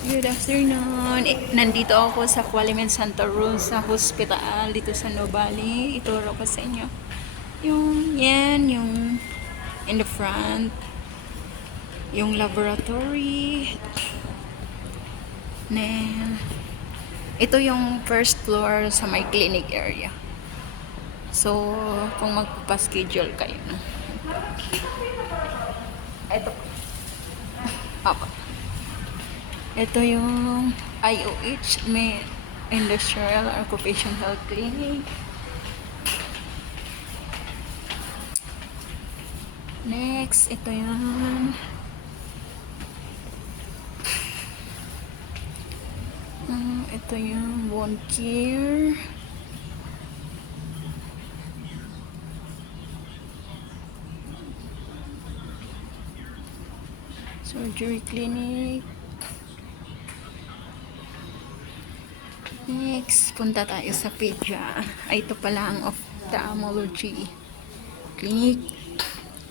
Good afternoon. Nandito ako sa Qualimen Santa Rosa Hospital dito sa Nubali. Ituro ko sa inyo. Yung in the front. Yung laboratory. Ito yung first floor sa my clinic area. So, kung magpapaschedule kayo. Ito. Apa. Ito yung IOH, may Industrial Occupational Health Clinic. Next, ito yung ito yung wound care. Surgery clinic. Next, punta tayo sa PEDIA. Ito pala ang ophthalmology clinic.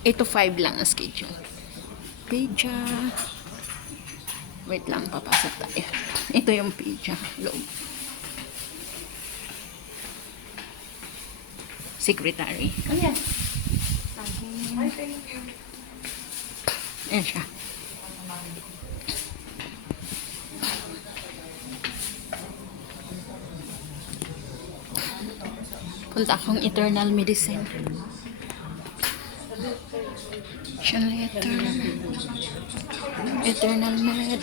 Ito 5 lang ang schedule. PEDIA. Wait lang, papasok tayo. Ito yung PEDIA. Loob. Secretary. Ayan. Hi, thank you. Ayan siya. Punta akong Eternal Medicine. Siya letter. Eternal Med.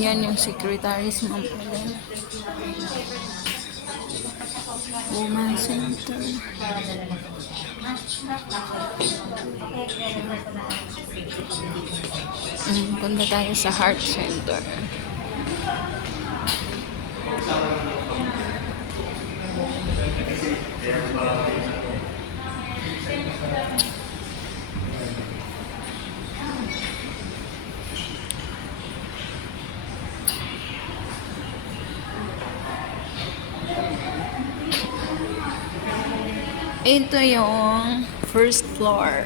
Yan yung secretary si Ma'am Ellen. Woman Center. Punta tayo sa Heart Center. Ito yung first floor.